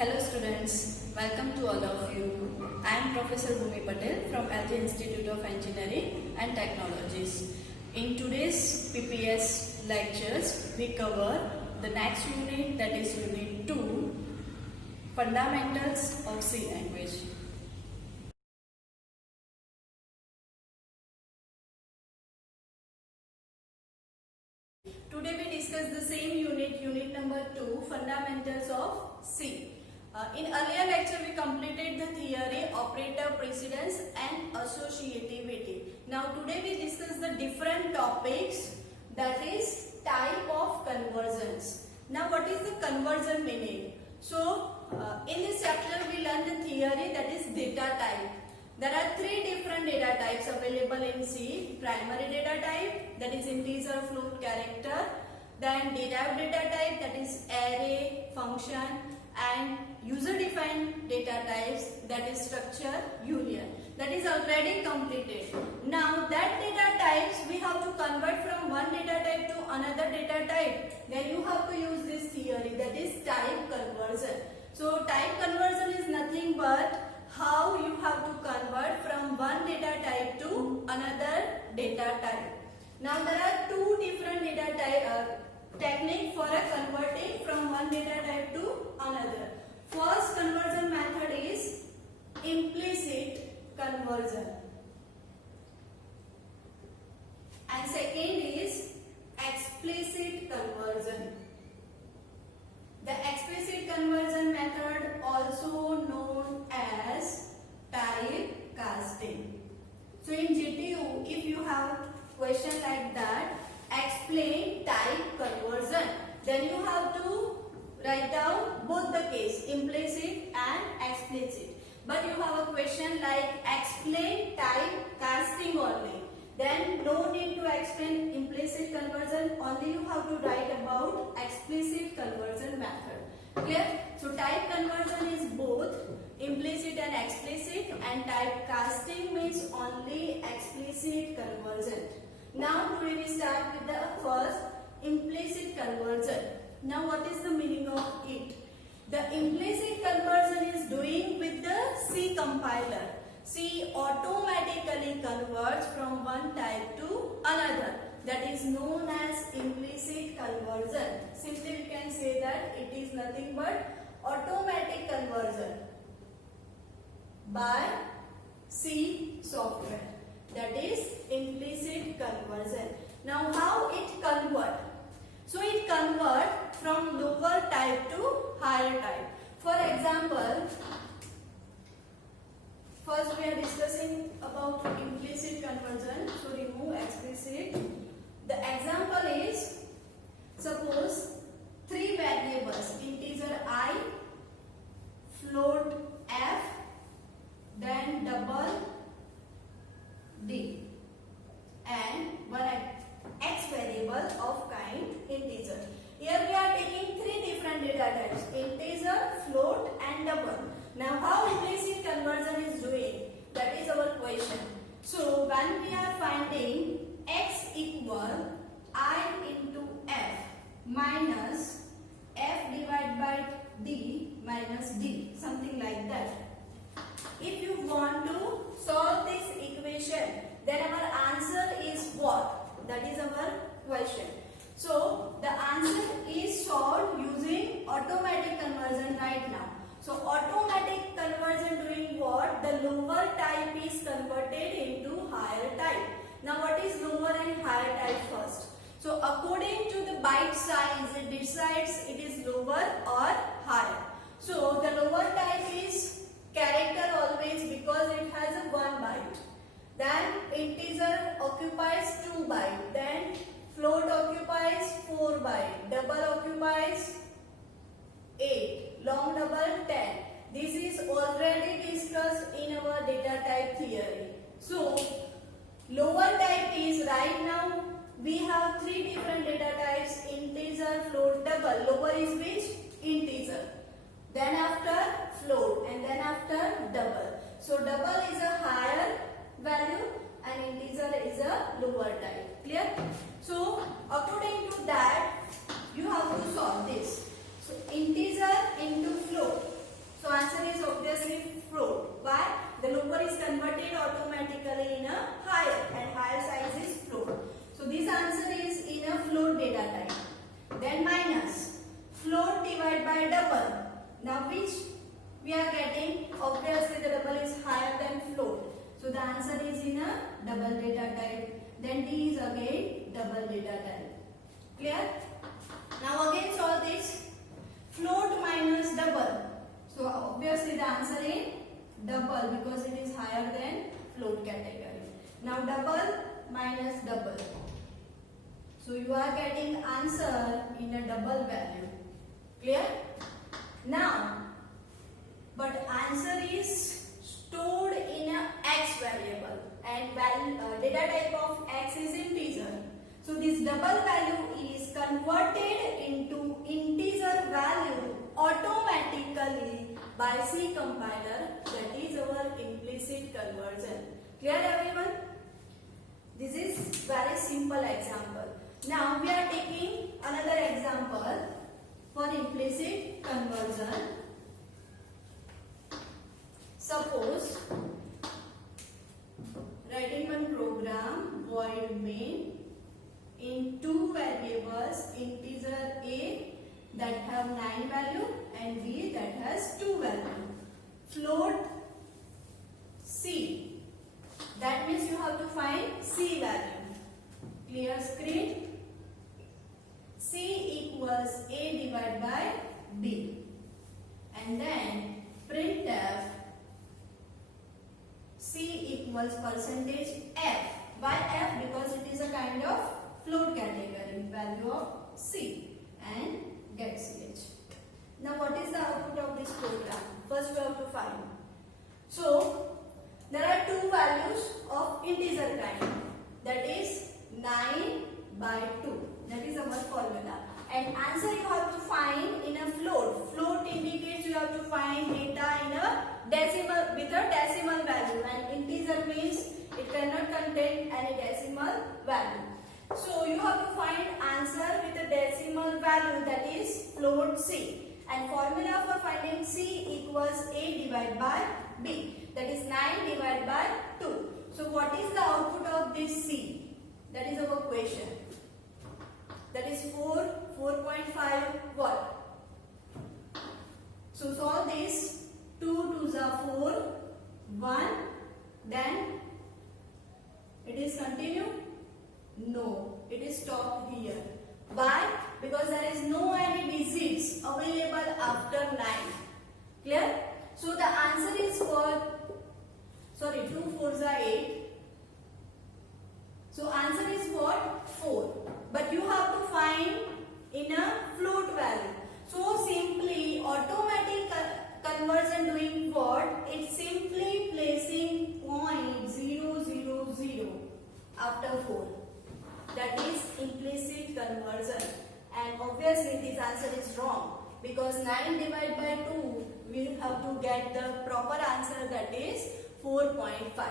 Hello students, welcome to all of you. I am Professor Bhumi Patel from LG Institute of Engineering and Technologies. In today's PPS lectures, we cover the next unit, that is Unit 2, Fundamentals of C Language. Today we discuss the same unit, unit number 2, Fundamentals of C. In earlier lecture we completed the theory, operator, precedence and associativity. Now today we discuss the different topics, that is type of conversions. Now what is the conversion meaning? So in this chapter we learn the theory, that is data type. There are three different data types available in C. Primary data type, that is integer, float, character. Then derived data type, that is array, function, and user defined data types, that is structure, union. That is already completed. Now that data types we have to convert from one data type to another data type. Then you have to use this theory, that is type conversion. So type conversion is nothing but how you have to convert from one data type to another data type. Now there are two different data type technique for converting from one data type to another. First conversion method is implicit conversion, and second is explicit conversion. The explicit conversion method, also known as type casting. So in GTU, if you have question like that, explain type conversion, then you have to write down both the case, implicit and explicit. But you have a question like explain type casting only, then no need to explain implicit conversion, only you have to write about explicit conversion method. Clear? So type conversion is both implicit and explicit, and type casting means only explicit conversion. Now today we start with the first implicit conversion. Now what is the meaning of it? The implicit conversion is doing with the C compiler. C automatically converts from one type to another. That is known as implicit conversion. Simply we can say that it is nothing but automatic conversion by C software. That is implicit conversion. Now how it convert? So it convert from lower type to higher type. For example, first we are discussing about implicit conversion. So remove explicit. The example is, suppose three variables, integer I, float f, then double d, and one x variable of kind integer. Here we are taking three different data types, integer, float and double. Now how implicit conversion is doing? That is our question. So when we are finding x equal I into f minus f divided by d minus d, something like that. If you want to solve this equation, then our answer is what? That is our question. So the answer is solved using automatic conversion right now. So automatic conversion doing what? The lower type is converted into higher type. Now what is lower and higher type first? So according to the byte size, it decides it is lower or higher. So the lower type is character always, because it has a 1 byte. Then integer occupies 2 byte. Then float occupies 4 byte. Double occupies 8. Long double 10. This is already discussed in our data type theory. So lower type is, right now we have three different data types, integer, float, double. Lower is which? Integer. Then after float, and then after double. So double is a higher value and integer is a lower type. Clear? So according to that, you have to solve this. So integer into float. by double. Now which we are getting? Obviously the double is higher than float. So the answer is in a double data type. Then D is again double data type. Clear? Now again solve this. Float minus double. So obviously the answer is double because it is higher than float category. Now double minus double. So you are getting answer in a double value. Clear? Now, but answer is stored in a x variable and data type of x is integer. So this double value is converted into integer value automatically by C compiler. That is our implicit conversion. Clear everyone? This is very simple example. Now we are taking another example for implicit conversion. Suppose writing one program void main in two variables, integer a that have 9 value and b that has 2 value. Float c. That means you have to find c value. Clear screen? C equals a divided by b. And then printf c equals percentage f. Why f? Because it is a kind of float category, value of c, and get ch. Now what is the output of this program? First we have to find. So there are two values of integer kind, that is 9 by 2. That is our formula. And answer you have to find in a float. Float indicates you have to find data in a decimal with a decimal value, and integer means it cannot contain any decimal value. So you have to find answer with a decimal value, that is float c. And formula for finding c equals a divided by b. That is 9 divided by 2. So what is the output of this c? That is our question. That is 4.5 what? So solve this. 2 2s are 4, 1, then it is continue? No, it is stopped here. Why? Because there is no any digits available after 9. Clear? So the answer is what? Sorry, 2 4s are 8. So answer is what? 4. But you have to find in a float value. So simply automatic conversion doing what? It's simply placing 0.000 after 4. That is implicit conversion. And obviously this answer is wrong, because 9 divided by 2 we have to get the proper answer, that is 4.5.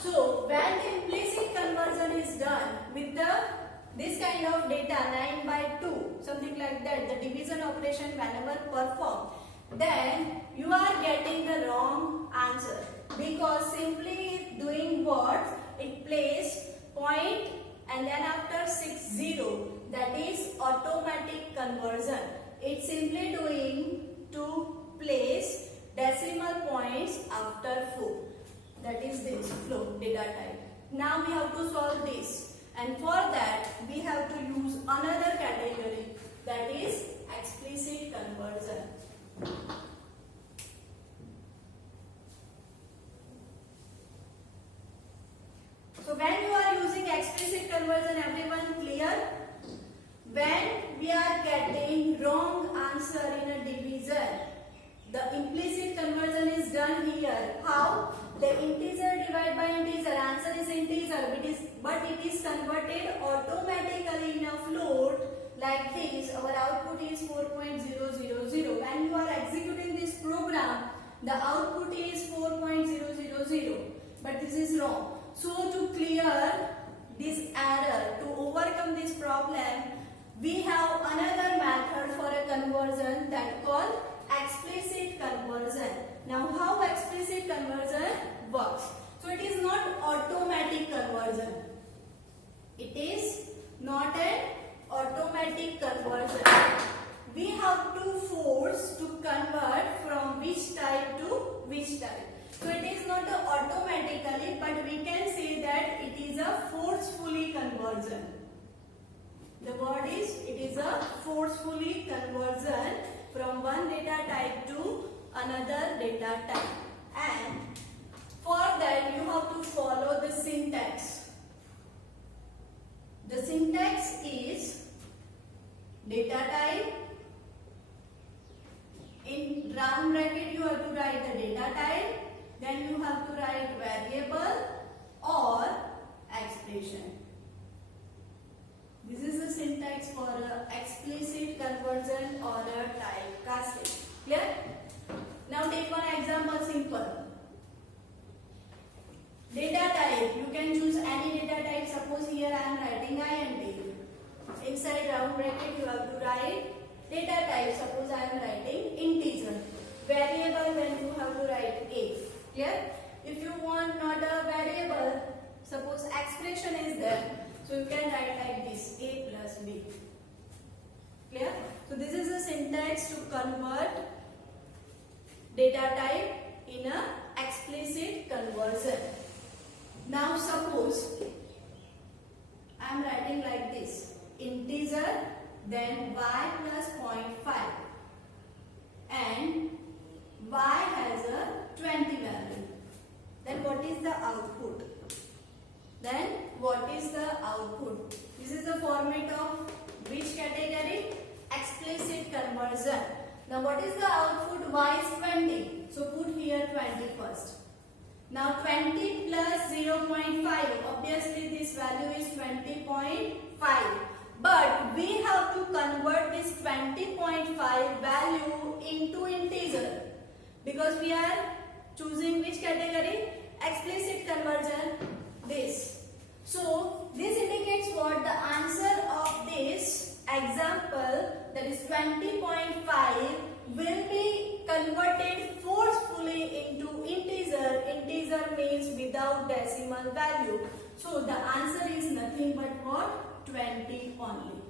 So when the implicit conversion is done with this kind of data 9 by 2, something like that, the division operation whenever performed, then you are getting the wrong answer, because simply doing what? It placed point and then after 60, that is automatic conversion. It's simply doing to place decimal points after 4. That is this float data type. Now we have to solve this, and for that we have to use another category, that is explicit conversion. So when you are using explicit conversion, everyone clear? When we are getting wrong answer in a division, the implicit conversion is done here. How? The integer divided by integer, answer is integer, but it is converted automatically in a float like this. Our output is 4.000. When you are executing this program, the output is 4.000, but this is wrong. So to clear this error, to overcome this problem, we have another method for a conversion that called explicit conversion. Now how explicit conversion works? So it is not automatic conversion. It is not an automatic conversion. We have to force force to convert from which type to which type. So it is not automatically, but we can say that it is a forcefully conversion. The word is, it is a forcefully conversion from one data type to another data type. And for that you have to follow the syntax. The syntax is data type. In round bracket you have to write the data type. Then you have to write variable or expression. This is the syntax for explicit conversion or typecasting. Clear? Now take one example, simple. Data type. You can choose any data type. Suppose here I am writing int. Inside round bracket you have to write data type. Suppose I am writing integer. Variable, when you have to write a. Clear? If you want not a variable, suppose expression is there, so you can write like this, a plus b. Clear? So this is the syntax to convert data type in a explicit conversion. Now suppose I am writing like this, integer, then y plus 0.5 and y has a 20 value. Then what is the output? Then what is the output? This is the format of which category? Explicit conversion. Now what is the output? Y is 20. So put here 20 first. Now 20 plus 0.5. Obviously this value is 20.5. But we have to convert this 20.5 value into integer. Because we are choosing which category? Explicit conversion, this. So this indicates what? The answer of this example, that is 20.5, will be converted forcefully into integer. Integer means without decimal value. So the answer is nothing but what? 20 only.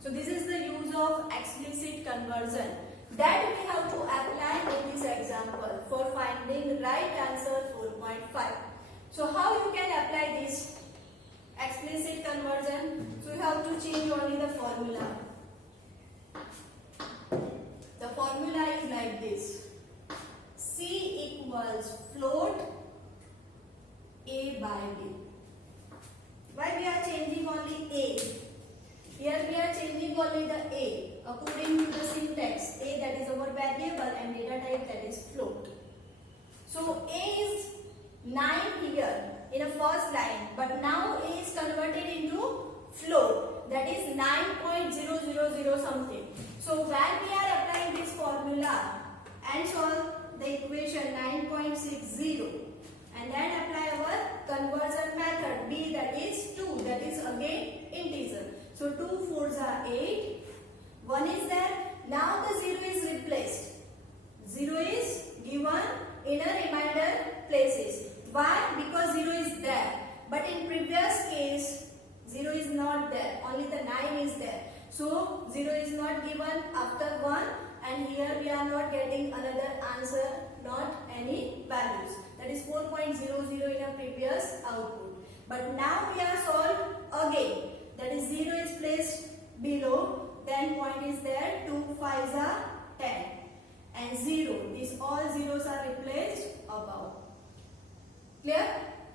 So this is the use of explicit conversion that we have to apply in this example for finding right answer 4.5. So how you can apply this explicit conversion? So you have to change only the formula. The formula is like this. C equals float A by B. Why we are changing only A? Here we are changing only the A according to the syntax. A, that is our variable, and data type, that is float. So A is 9 here in a first line, but now A is converted into float, that is 9.000 something. So when we are applying this formula and solve the equation 9.60 and then apply our conversion method B, that is 2, that is again integer. So 2 4s are 8, 1 is there. Now the 0 is replaced. 0 is given in a remainder places. Why? Because 0 is there. But in previous case, 0 is not there. Only the 9 is there. So 0 is not given after 1, and here we are not getting another answer, not any values. That is 4.00 in a previous output. But now we are solved again. That is 0 is placed below, then point is there, 2 5s are 10 and 0. These all zeros are replaced above. Clear?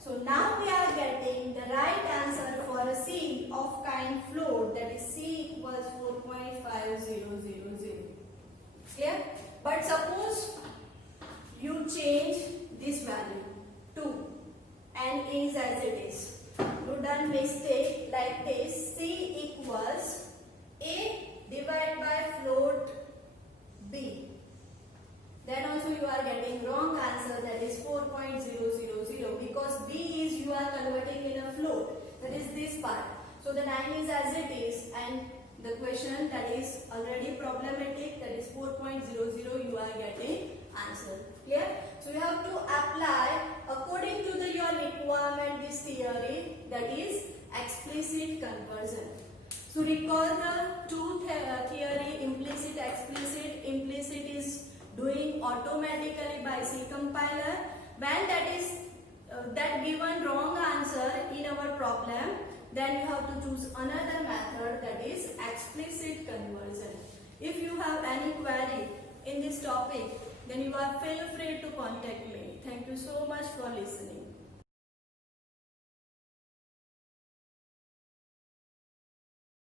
So now we are getting the right answer for a C of kind float, that is C equals 4.5000. Clear? But suppose you change this value 2 and is as it is. You done mistake like this. C equals A divided by float B. Then also you are getting wrong answer, that is 4.000, because B is you are converting in a float, that is this part. So the 9 is as it is, and the question that is already problematic, that is 4.00, you are getting answer. Clear? So you have to apply according to your requirement this theory, that is explicit conversion. So recall the two theory, implicit implicit, explicit. Implicit is doing automatically by C compiler. When that given wrong answer in our problem, then you have to choose another method, that is explicit conversion. If you have any query in this topic, then you are feel free to contact me. Thank you so much for listening.